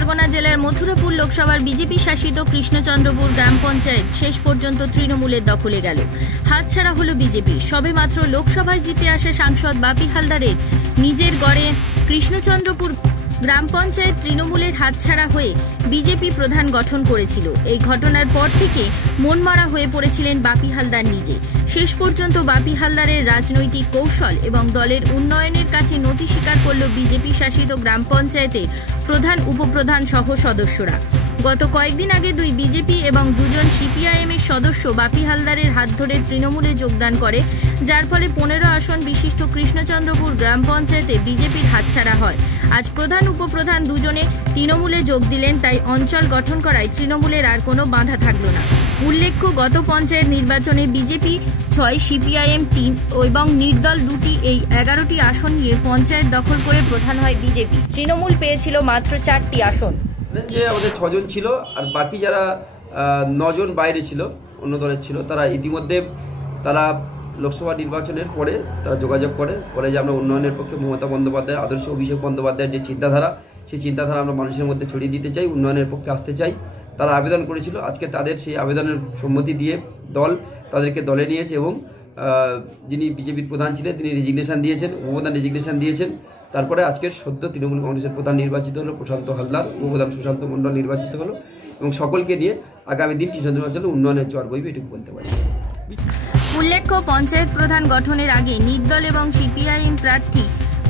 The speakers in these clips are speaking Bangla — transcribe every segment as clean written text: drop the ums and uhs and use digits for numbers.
পরগনা জেলার মথুরাপুর লোকসভার বিজেপি শাসিত কৃষ্ণচন্দ্রপুর গ্রাম পঞ্চায়েত শেষ পর্যন্ত তৃণমূলের দখলে গেল। হাতছাড়া হলো বিজেপি। সবেমাত্র লোকসভায় জিতে আসা সাংসদ বাপি হালদারের নিজের গড়ে কৃষ্ণচন্দ্রপুর গ্রাম পঞ্চায়েত তৃণমূলের হাতছাড়া হয়ে বিজেপি প্রধান গঠন করেছিল। এই ঘটনার পর থেকে মনমরা হয়ে পড়েছিলেন বাপি হালদার নিজে। শেষ পর্যন্ত বাপি হালদারের রাজনৈতিক কৌশল এবং দলের উন্নয়নের কাছে নতি স্বীকার করল বিজেপি শাসিত গ্রাম পঞ্চায়েতের প্রধান উপপ্রধান সহ সদস্যরা। গত কয়েকদিন আগে দুই বিজেপি এবং দুজন সিপিআইএম এর সদস্য বাপি হালদারের হাত ধরে তৃণমূলে যোগদান করে, যার ফলে 15 আসন বিশিষ্ট কৃষ্ণচন্দ্রপুর গ্রাম পঞ্চায়েতে বিজেপির হাতছাড়া হয়। আজ প্রধান উপপ্রধান দুজনে তৃণমূলে যোগ দিলেন, তাই অঞ্চল গঠন করায় তৃণমূলের আর কোনো বাধা থাকল না। উল্লেখ্য, গত পঞ্চায়েত নির্বাচনে বিজেপি 6, সিপিআইএম 3 এবং নির্দল 2টি এই 11টি আসন নিয়ে পঞ্চায়েত দখল করে প্রধান হয় বিজেপি। তৃণমূল পেয়েছিল মাত্র 4টি আসন। যে আমাদের 6 জন ছিল, আর বাকি যারা 9 জন বাইরে ছিল, অন্য দলের ছিল, তারা ইতিমধ্যে লোকসভা নির্বাচনের পরে তারা যোগাযোগ করে বলে যে আমরা উন্নয়নের পক্ষে মমতা বন্দ্যোপাধ্যায়ের আদর্শ, অভিষেক বন্দ্যোপাধ্যায়ের যে চিন্তাধারা, সেই চিন্তাধারা আমরা মানুষের মধ্যে ছড়িয়ে দিতে চাই, উন্নয়নের পক্ষে আসতে চাই। তারা আবেদন করেছিল। আজকে তাদের সেই আবেদনের সম্মতি দিয়ে দল তাদেরকে দলে নিয়েছে এবং যিনি বিজেপির প্রধান ছিলেন তিনি রেজিগনেশন দিয়েছেন, উপপ্রধান রেজিগনেশন দিয়েছেন। তারপরে আজকের সদ্য তৃণমূল কংগ্রেসের প্রধান নির্বাচিত হলো প্রশান্ত হালদার, উপপ্রধান সুশান্ত মণ্ডল নির্বাচিত হলো এবং সকলকে নিয়ে আগামী দিন কৃষ্ণচন্দ্র অঞ্চলে উন্নয়নের জোয়ার বইবে, এটুকু বলতে পারি। উল্লেখ্য, পঞ্চায়েত প্রধান গঠনের আগে নির্দল এবং সিপিআইএম প্রার্থী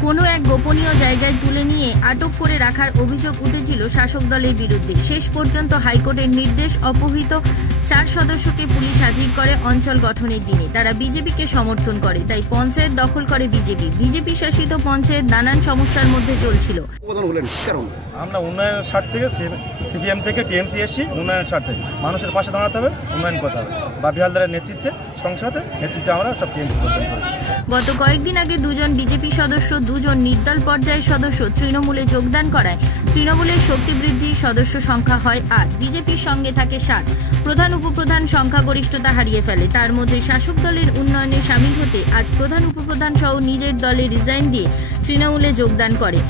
কোনো এক গোপনীয় জায়গায় তুলে নিয়ে আটক করে রাখার অভিযোগ উঠেছিল শাসক দলের বিরুদ্ধে। শেষ পর্যন্ত হাইকোর্টের নির্দেশ অপহৃত 4 সদস্যকে পুলিশ হাজির করে অঞ্চল গঠনের দিনে। তারা বিজেপিকে সমর্থন করে, তাই পঞ্চায়েত দখল করে বিজেপি। বিজেপি শাসিত পঞ্চায়েত নানান সমস্যার মধ্যে চলছিল। আমরা উন্নয়নের স্বার্থ থেকে সিপিএম থেকে টিএমসি এসছি, উন্নয়নের স্বার্থে মানুষের পাশে দাঁড়াতে হবে, উন্নয়ন করতে হবে। বাপি হালদারের নেতৃত্বে সংসদে নেতৃত্বে আমরা সব টিএমসি করেছি। গত কয়েকদিন আগে দুজন বিজেপি সদস্য, দুজন নির্দল পর্যায়ের সদস্য তৃণমূলে যোগদান করায় তৃণমূলের শক্তি বৃদ্ধি সদস্য সংখ্যা হয় 8, বিজেপির সঙ্গে থাকে 7। প্রধান উপপ্রধান সংখ্যাগরিষ্ঠতা হারিয়ে ফেলে। তার মধ্যে শাসক দলের উন্নয়নে সামিল হতে আজ প্রধান উপপ্রধান সহ নিজের দলে রিজাইন দিয়ে তৃণমূলে যোগদান করে।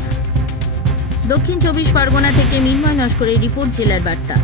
দক্ষিণ 24 পরগনা থেকে মিনময় নস্করের রিপোর্ট, জেলার বার্তা।